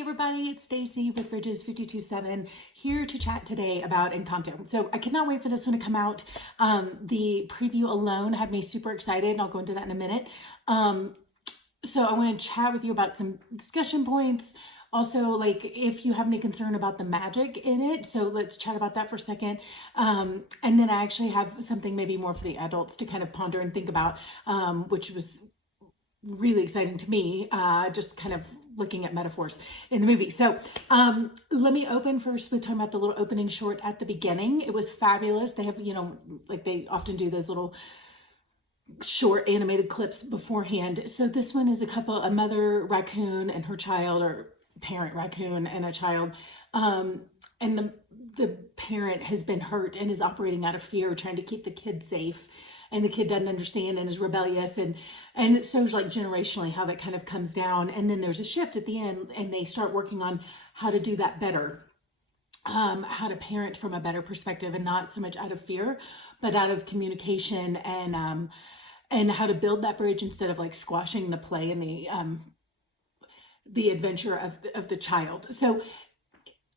everybody, it's Stacey with Bridges 527 here to chat today about Encanto. So I cannot wait for this one to come out. The preview alone had me super excited, and I'll go into that in a minute. So I want to chat with you about some discussion points. Also, like if you have any concern about the magic in it, so let's chat about that for a second. And then I actually have something maybe more for the adults to kind of ponder and think about, which was really exciting to me, just kind of looking at metaphors in the movie. So let me open first with talking about the little opening short at the beginning. It was fabulous. They have, like they often do those little short animated clips beforehand. So this one is a mother raccoon and her child, or parent raccoon and a child. And the parent has been hurt and is operating out of fear, trying to keep the kid safe. And the kid doesn't understand and is rebellious, and it shows like generationally how that kind of comes down. And then there's a shift at the end, and they start working on how to do that better, how to parent from a better perspective, and not so much out of fear, but out of communication, and how to build that bridge instead of like squashing the play and the adventure of the child. So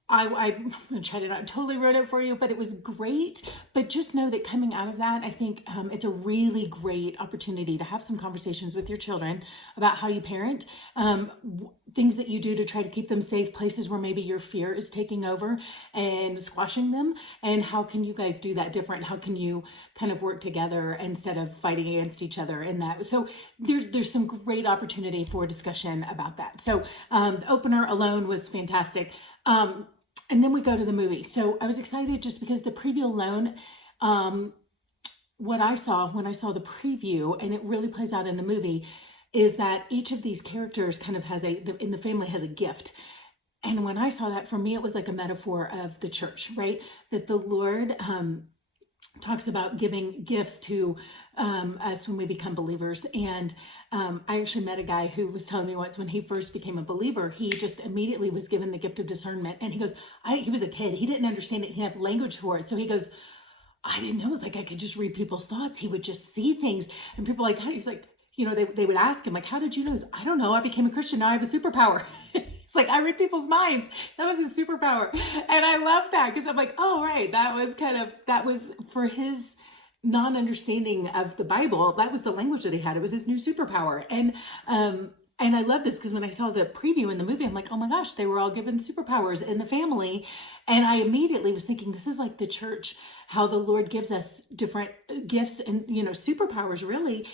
I'm gonna try to not totally wrote it for you, but it was great. But just know that coming out of that, I think it's a really great opportunity to have some conversations with your children about how you parent, things that you do to try to keep them safe, places where maybe your fear is taking over and squashing them, and how can you guys do that different? How can you kind of work together instead of fighting against each other in that? So there's some great opportunity for discussion about that. So the opener alone was fantastic. And then we go to the movie. So I was excited just because the preview alone, what I saw when I saw the preview, and it really plays out in the movie, is that each of these characters kind of in the family has a gift. And when I saw that, for me, it was like a metaphor of the church, right? That the Lord talks about giving gifts to us when we become believers. And I actually met a guy who was telling me once, when he first became a believer, he just immediately was given the gift of discernment. And he goes, he was a kid. He didn't understand it. He didn't have language for it. So he goes, I didn't know. It was like I could just read people's thoughts. He would just see things. And people like, he's like, they would ask him, like, how did you know? He goes, I don't know. I became a Christian. Now I have a superpower. It's like, I read people's minds. That was his superpower. And I love that, because I'm like, oh, right. That was for his non-understanding of the Bible. That was the language that he had. It was his new superpower. And I love this, because when I saw the preview in the movie, I'm like, oh my gosh, they were all given superpowers in the family. And I immediately was thinking, this is like the church, how the Lord gives us different gifts and, superpowers, really,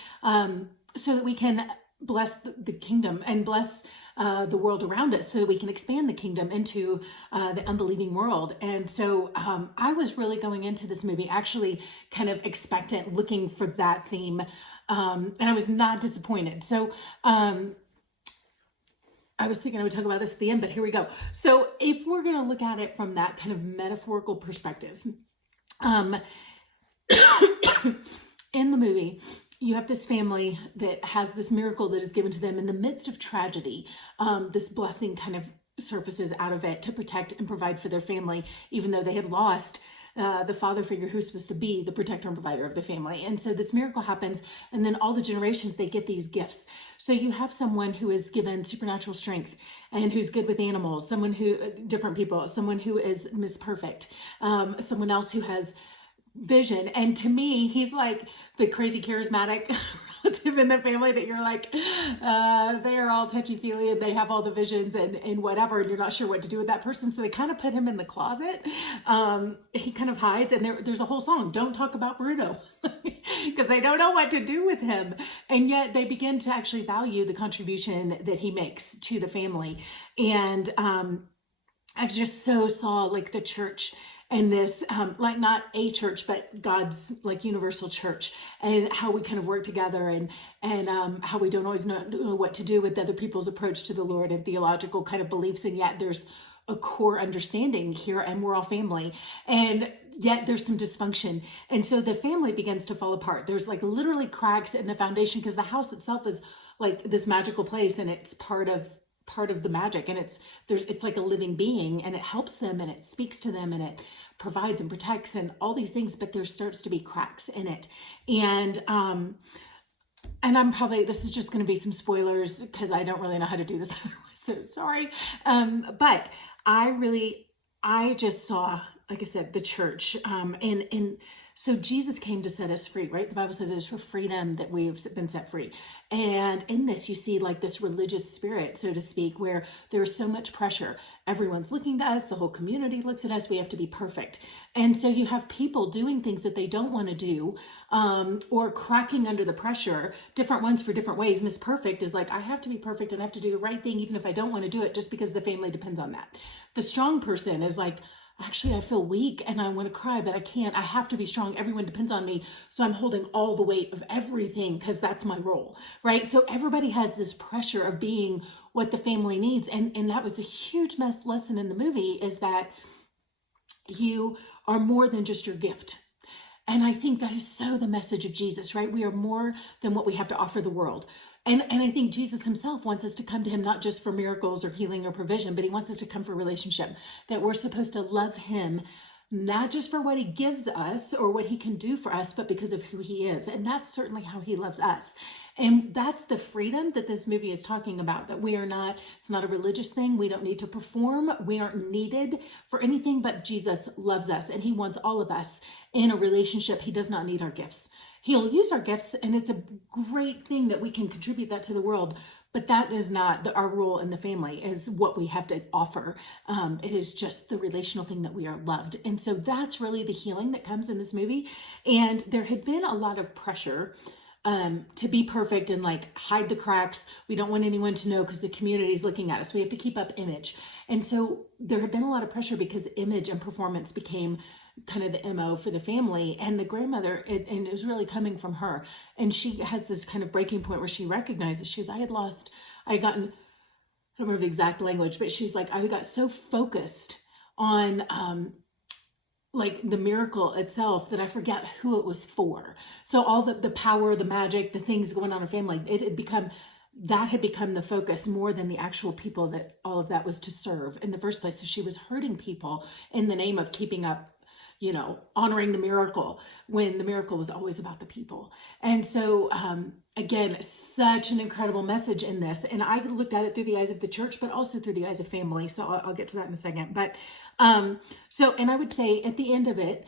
so that we can bless the kingdom and bless the world around us, so that we can expand the kingdom into the unbelieving world. And so I was really going into this movie actually kind of expectant, looking for that theme, and I was not disappointed. So I was thinking I would talk about this at the end, but here we go. So if we're going to look at it from that kind of metaphorical perspective, in the movie, you have this family that has this miracle that is given to them in the midst of tragedy. This blessing kind of surfaces out of it to protect and provide for their family, even though they had lost the father figure who's supposed to be the protector and provider of the family. And so this miracle happens, and then all the generations, they get these gifts. So you have someone who is given supernatural strength and who's good with animals, different people, someone who is Miss Perfect, someone else who has vision. And to me, he's like the crazy charismatic relative in the family that you're like, they are all touchy-feely and they have all the visions and whatever, and you're not sure what to do with that person. So they kind of put him in the closet. He kind of hides, and there's a whole song, Don't Talk About Bruno, because they don't know what to do with him. And yet they begin to actually value the contribution that he makes to the family. And I just so saw like the church, and this, like not a church, but God's like universal church, and how we kind of work together, and how we don't always know what to do with other people's approach to the Lord and theological kind of beliefs. And yet there's a core understanding here, and we're all family, and yet there's some dysfunction. And so the family begins to fall apart. There's like literally cracks in the foundation, because the house itself is like this magical place, and it's part of the magic, and it's like a living being, and it helps them, and it speaks to them, and it provides and protects and all these things, but there starts to be cracks in it. And I'm probably, this is just going to be some spoilers, because I don't really know how to do this otherwise. So sorry. But I really, I just saw, like I said, the church. And so Jesus came to set us free, right? The Bible says it's for freedom that we've been set free. And in this, you see like this religious spirit, so to speak, where there's so much pressure. Everyone's looking to us, the whole community looks at us, we have to be perfect. And so you have people doing things that they don't want to do, or cracking under the pressure, different ones for different ways. Miss Perfect is like, I have to be perfect and I have to do the right thing, even if I don't want to do it, just because the family depends on that. The strong person is like, actually, I feel weak and I want to cry, but I can't. I have to be strong. Everyone depends on me. So I'm holding all the weight of everything because that's my role, right? So everybody has this pressure of being what the family needs. And that was a huge lesson in the movie, is that you are more than just your gift. And I think that is so the message of Jesus, right? We are more than what we have to offer the world. And I think Jesus himself wants us to come to him, not just for miracles or healing or provision, but he wants us to come for relationship, that we're supposed to love him, not just for what he gives us or what he can do for us, but because of who he is. And that's certainly how he loves us. And that's the freedom that this movie is talking about, that we are not, it's not a religious thing. We don't need to perform. We aren't needed for anything, but Jesus loves us and he wants all of us in a relationship. He does not need our gifts. He'll use our gifts, and it's a great thing that we can contribute that to the world. But that is not our role in the family, is what we have to offer. It is just the relational thing that we are loved. And so that's really the healing that comes in this movie. And there had been a lot of pressure to be perfect and like hide the cracks. We don't want anyone to know because the community is looking at us. We have to keep up image. And so there had been a lot of pressure because image and performance became kind of the MO for the family. And the grandmother, and it was really coming from her. And she has this kind of breaking point where she recognizes, I had gotten, I don't remember the exact language, but she's like, I got so focused on like the miracle itself that I forgot who it was for. So all the power, the magic, the things going on in family, that had become the focus more than the actual people that all of that was to serve in the first place. So she was hurting people in the name of keeping up, honoring the miracle, when the miracle was always about the people. And so, again, such an incredible message in this. And I looked at it through the eyes of the church, but also through the eyes of family. So I'll get to that in a second. But and I would say at the end of it,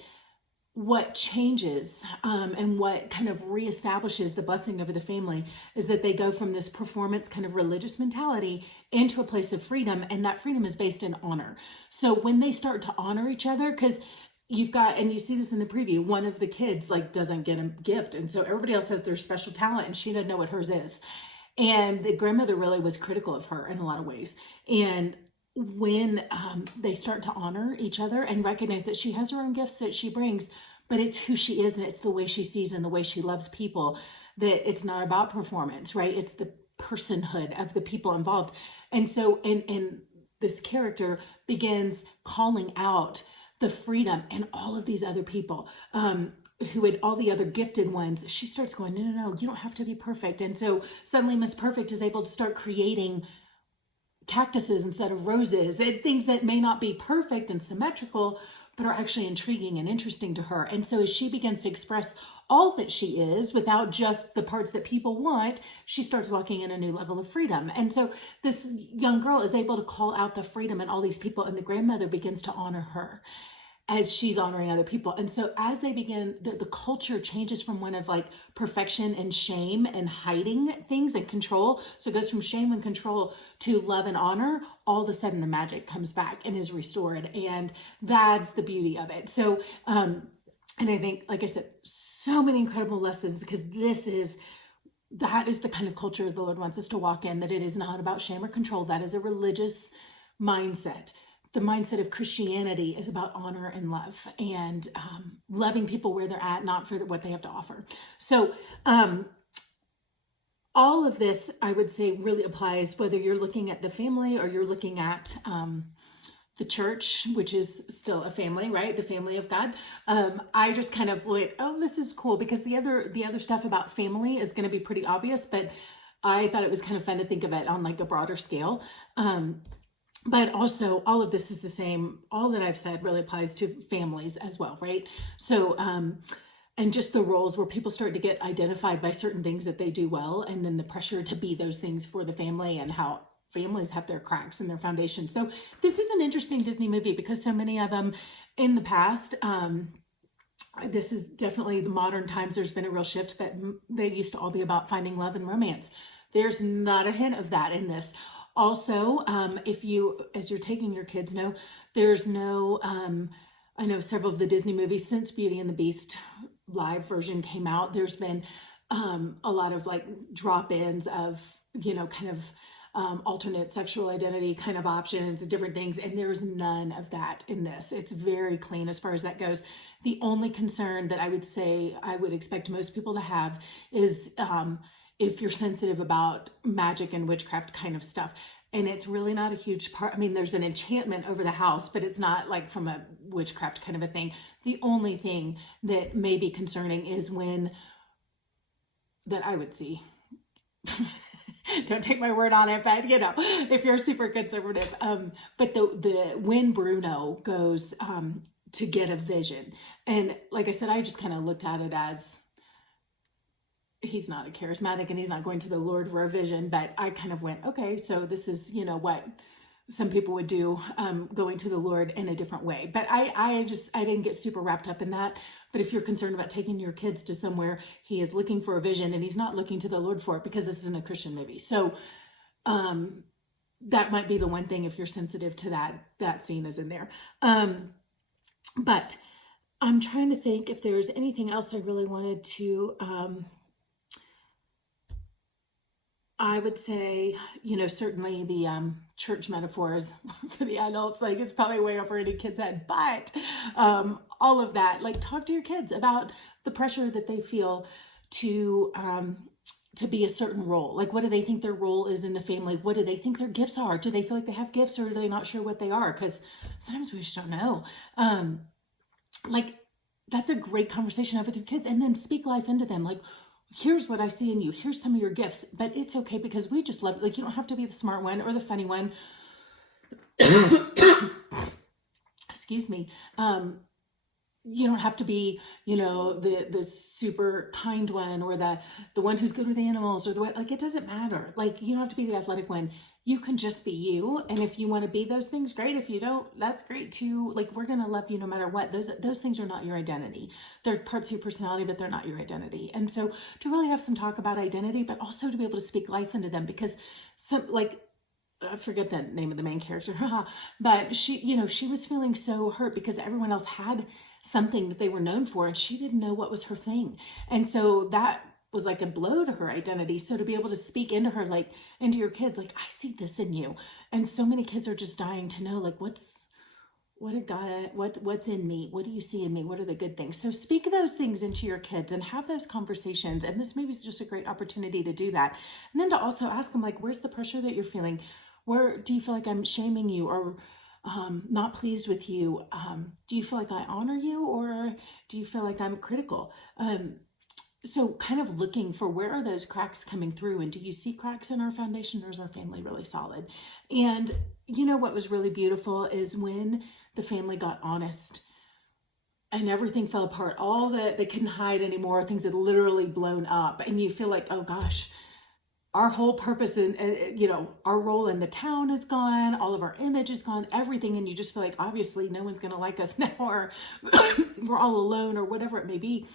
what changes and what kind of reestablishes the blessing over the family is that they go from this performance kind of religious mentality into a place of freedom. And that freedom is based in honor. So when they start to honor each other, because you've got, and you see this in the preview, one of the kids like doesn't get a gift. And so everybody else has their special talent and she doesn't know what hers is. And the grandmother really was critical of her in a lot of ways. And when they start to honor each other and recognize that she has her own gifts that she brings, but it's who she is and it's the way she sees and the way she loves people, that it's not about performance, right? It's the personhood of the people involved. And so, and this character begins calling out the freedom and all of these other people who had all the other gifted ones. She starts going, no, you don't have to be perfect. And so suddenly Miss Perfect is able to start creating cactuses instead of roses, and things that may not be perfect and symmetrical, but are actually intriguing and interesting to her. And so as she begins to express all that she is without just the parts that people want, she starts walking in a new level of freedom. And so this young girl is able to call out the freedom in all these people, and the grandmother begins to honor her as she's honoring other people. And so as they begin, the culture changes from one of like perfection and shame and hiding things and control. So it goes from shame and control to love and honor. All of a sudden the magic comes back and is restored. And that's the beauty of it. So, and I think, like I said, so many incredible lessons, because that is the kind of culture the Lord wants us to walk in, that it is not about shame or control. That is a religious mindset. The mindset of Christianity is about honor and love, and loving people where they're at, not for what they have to offer. So all of this, I would say, really applies whether you're looking at the family or you're looking at the church, which is still a family, right? The family of God. I just kind of went, oh, this is cool, because the other stuff about family is going to be pretty obvious, but I thought it was kind of fun to think of it on like a broader scale. But also all of this is the same. All that I've said really applies to families as well, right? So, and just the roles where people start to get identified by certain things that they do well, and then the pressure to be those things for the family, and how families have their cracks in their foundation. So this is an interesting Disney movie because so many of them in the past, this is definitely the modern times. There's been a real shift, but they used to all be about finding love and romance. There's not a hint of that in this. Also, if you, as you're taking your kids, know there's no, I know several of the Disney movies since Beauty and the Beast live version came out, there's been a lot of like drop-ins of, kind of alternate sexual identity kind of options and different things. And there's none of that in this. It's very clean as far as that goes. The only concern that I would say I would expect most people to have is if you're sensitive about magic and witchcraft kind of stuff. And it's really not a huge part. I mean, there's an enchantment over the house, but it's not like from a witchcraft kind of a thing. The only thing that may be concerning is that I would see. Don't take my word on it, but if you're super conservative, but when Bruno goes to get a vision, and like I said, I just kind of looked at it as he's not a charismatic and he's not going to the Lord for a vision, but I kind of went, okay, so this is what some people would do, going to the Lord in a different way. But I didn't get super wrapped up in that. But if you're concerned about taking your kids to somewhere, he is looking for a vision and he's not looking to the Lord for it because this isn't a Christian movie. So that might be the one thing if you're sensitive to that scene is in there. But I'm trying to think if there's anything else I really wanted to, I would say, certainly the church metaphors for the adults, like it's probably way over any kid's head, but all of that, like talk to your kids about the pressure that they feel to be a certain role. Like, what do they think their role is in the family? What do they think their gifts are? Do they feel like they have gifts or are they not sure what they are? Because sometimes we just don't know. Like, that's a great conversation to have with your kids, and then speak life into them. Like, here's what I see in you. Here's some of your gifts, but it's okay because we just love you. Like, you don't have to be the smart one or the funny one. Excuse me. You don't have to be, the super kind one or the one who's good with animals or the one, like, it doesn't matter. Like, you don't have to be the athletic one. You can just be you. And if you want to be those things, great. If you don't, that's great too. Like, we're going to love you no matter what. Those things are not your identity. They're parts of your personality, but they're not your identity. And so to really have some talk about identity, but also to be able to speak life into them, because I forget the name of the main character, but she was feeling so hurt because everyone else had something that they were known for and she didn't know what was her thing. And so that was like a blow to her identity. So to be able to speak into her, like into your kids, like, I see this in you. And so many kids are just dying to know, like, what's in me? What do you see in me? What are the good things? So speak those things into your kids and have those conversations. And this maybe is just a great opportunity to do that. And then to also ask them, like, where's the pressure that you're feeling? Where do you feel like I'm shaming you or not pleased with you? Do you feel like I honor you or do you feel like I'm critical? So kind of looking for where are those cracks coming through, and do you see cracks in our foundation, or is our family really solid? And what was really beautiful is when the family got honest and everything fell apart, all that they couldn't hide anymore, things had literally blown up, and you feel like, oh gosh, our whole purpose and our role in the town is gone, all of our image is gone, everything, and you just feel like obviously no one's going to like us now, or we're all alone, or whatever it may be.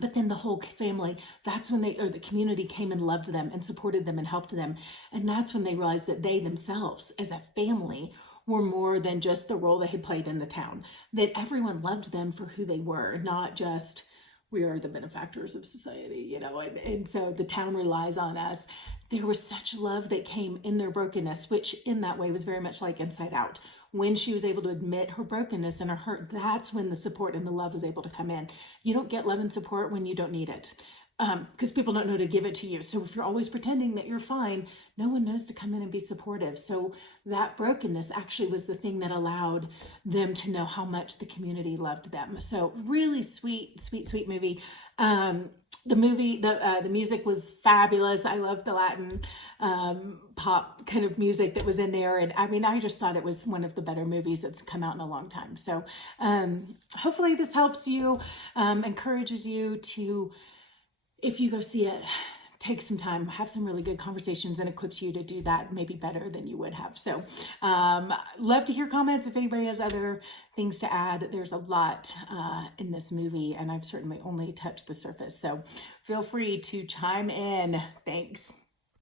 But then the whole family, that's when the community came and loved them and supported them and helped them. And that's when they realized that they themselves as a family were more than just the role they had played in the town, that everyone loved them for who they were, not just we are the benefactors of society, and so the town relies on us. There was such love that came in their brokenness, which in that way was very much like Inside Out. When she was able to admit her brokenness and her hurt, that's when the support and the love was able to come in. You don't get love and support when you don't need it, because people don't know to give it to you. So if you're always pretending that you're fine, no one knows to come in and be supportive. So that brokenness actually was the thing that allowed them to know how much the community loved them. So really sweet, sweet, sweet movie. The music was fabulous. I loved the Latin pop kind of music that was in there. And I mean, I just thought it was one of the better movies that's come out in a long time. So hopefully this helps you, encourages you to, if you go see it, takes some time, have some really good conversations, and equips you to do that maybe better than you would have. So love to hear comments if anybody has other things to add. There's a lot in this movie, and I've certainly only touched the surface. So feel free to chime in. Thanks.